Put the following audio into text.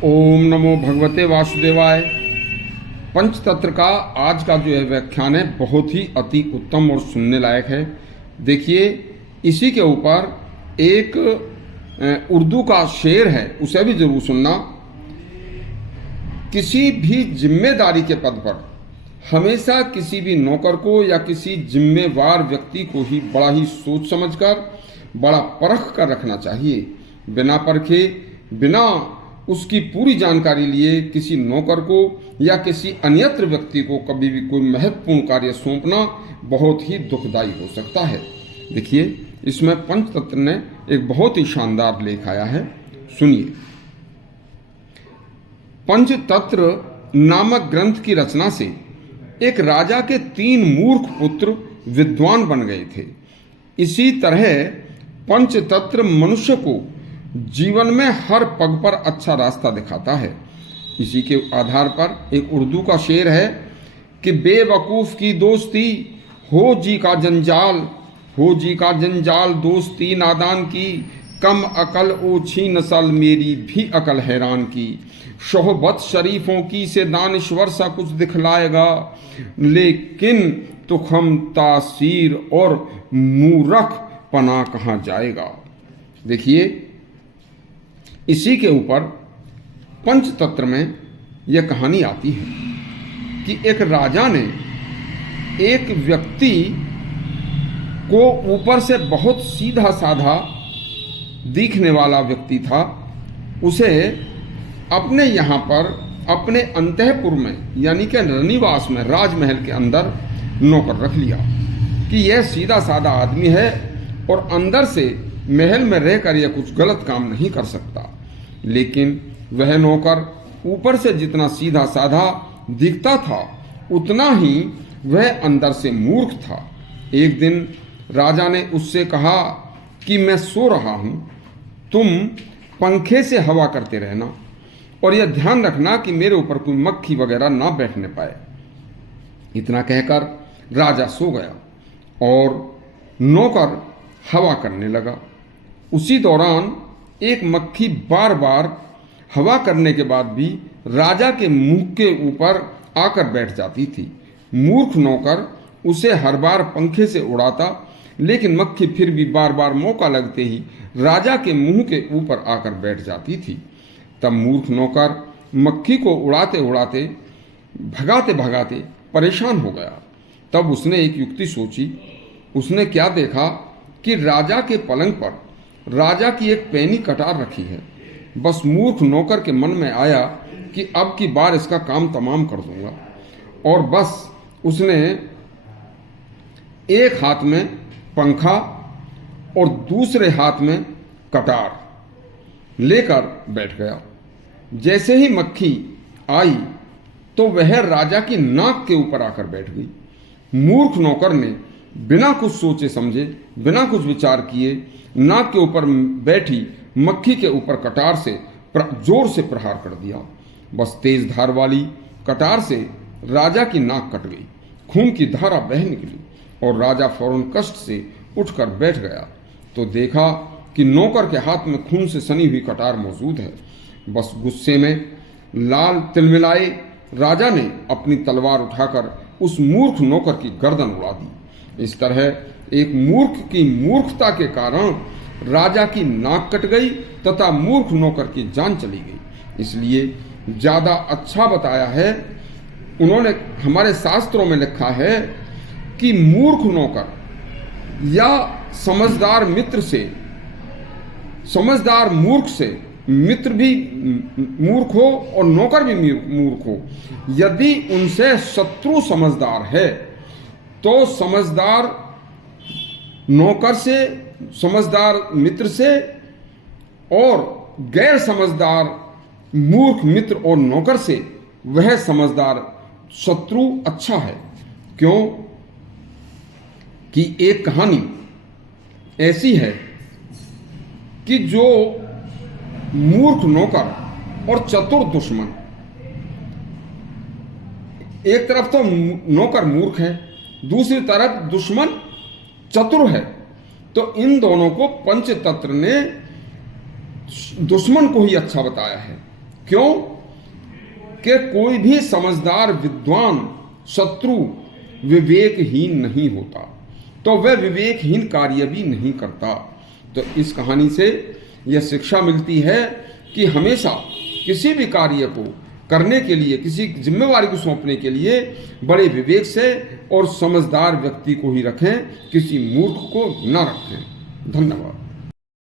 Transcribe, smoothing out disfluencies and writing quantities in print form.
ओम नमो भगवते वासुदेवाय। पंचतंत्र का आज का जो है व्याख्यान है बहुत ही अति उत्तम और सुनने लायक है। देखिए, इसी के ऊपर एक उर्दू का शेर है, उसे भी जरूर सुनना। किसी भी जिम्मेदारी के पद पर हमेशा किसी भी नौकर को या किसी जिम्मेवार व्यक्ति को ही बड़ा ही सोच समझकर, बड़ा परख कर रखना चाहिए। बिना परखे, बिना उसकी पूरी जानकारी लिए किसी नौकर को या किसी अन्यत्र व्यक्ति को कभी भी कोई महत्वपूर्ण कार्य सौंपना बहुत ही दुखदायी हो सकता है। देखिए, इसमें पंचतंत्र ने एक बहुत ही शानदार लेख आया है, सुनिए। पंचतंत्र नामक ग्रंथ की रचना से एक राजा के 3 मूर्ख पुत्र विद्वान बन गए थे। इसी तरह पंचतंत्र मनुष्य को जीवन में हर पग पर अच्छा रास्ता दिखाता है। इसी के आधार पर एक उर्दू का शेर है कि बेवकूफ़ की दोस्ती हो जी का जंजाल, हो जी का जंजाल दोस्ती नादान की, कम अकल ओछी नस्ल मेरी भी अकल हैरान की, शोहबत शरीफों की से दानिश्वर सा कुछ दिखलाएगा, लेकिन तुखम तासीर और मूरख पना कहाँ जाएगा। देखिए, इसी के ऊपर पंचतंत्र में यह कहानी आती है कि एक राजा ने एक व्यक्ति को, ऊपर से बहुत सीधा साधा दिखने वाला व्यक्ति था, उसे अपने यहाँ पर अपने अंतःपुर में यानी कि रनिवास में, राजमहल के अंदर नौकर रख लिया कि यह सीधा साधा आदमी है और अंदर से महल में रहकर यह कुछ गलत काम नहीं कर सकता। लेकिन वह नौकर ऊपर से जितना सीधा साधा दिखता था उतना ही वह अंदर से मूर्ख था। एक दिन राजा ने उससे कहा कि मैं सो रहा हूँ, तुम पंखे से हवा करते रहना और यह ध्यान रखना कि मेरे ऊपर कोई मक्खी वगैरह ना बैठने पाए। इतना कहकर राजा सो गया और नौकर हवा करने लगा। उसी दौरान एक मक्खी बार बार हवा करने के बाद भी राजा के मुंह के ऊपर आकर बैठ जाती थी। मूर्ख नौकर उसे हर बार पंखे से उड़ाता, लेकिन मक्खी फिर भी बार बार मौका लगते ही राजा के मुंह के ऊपर आकर बैठ जाती थी। तब मूर्ख नौकर मक्खी को उड़ाते उड़ाते, भगाते भगाते परेशान हो गया। तब उसने एक युक्ति सोची। उसने क्या देखा कि राजा के पलंग पर राजा की एक पैनी कटार रखी है। बस मूर्ख नौकर के मन में आया कि अब की बार इसका काम तमाम कर दूंगा, और बस उसने एक हाथ में पंखा और दूसरे हाथ में कटार लेकर बैठ गया। जैसे ही मक्खी आई तो वह राजा की नाक के ऊपर आकर बैठ गई। मूर्ख नौकर ने बिना कुछ सोचे समझे, बिना कुछ विचार किए, नाक के ऊपर बैठी मक्खी के ऊपर कटार से जोर से प्रहार कर दिया। बस तेज धार वाली कटार से राजा की नाक कट गई, खून की धारा बह निकली और राजा फौरन कष्ट से उठकर बैठ गया तो देखा कि नौकर के हाथ में खून से सनी हुई कटार मौजूद है। बस गुस्से में लाल तिलमिलाए राजा ने अपनी तलवार उठाकर उस मूर्ख नौकर की गर्दन उड़ा दी। इस तरह एक मूर्ख की मूर्खता के कारण राजा की नाक कट गई तथा मूर्ख नौकर की जान चली गई। इसलिए ज़्यादा अच्छा बताया है, उन्होंने हमारे शास्त्रों में लिखा है कि मूर्ख नौकर या समझदार मित्र से, समझदार मूर्ख से मित्र भी मूर्ख हो और नौकर भी मूर्ख हो, यदि उनसे शत्रु समझदार है तो समझदार नौकर से, समझदार मित्र से और गैर समझदार मूर्ख मित्र और नौकर से वह समझदार शत्रु अच्छा है। क्यों कि एक कहानी ऐसी है कि जो मूर्ख नौकर और चतुर दुश्मन, एक तरफ तो नौकर मूर्ख है, दूसरी तरफ दुश्मन चतुर है, तो इन दोनों को पंचतंत्र ने दुश्मन को ही अच्छा बताया है क्यों कि कोई भी समझदार विद्वान शत्रु विवेकहीन नहीं होता, तो वह विवेकहीन कार्य भी नहीं करता। तो इस कहानी से यह शिक्षा मिलती है कि हमेशा किसी भी कार्य को करने के लिए, किसी जिम्मेवारी को सौंपने के लिए बड़े विवेक से और समझदार व्यक्ति को ही रखें, किसी मूर्ख को न रखें। धन्यवाद।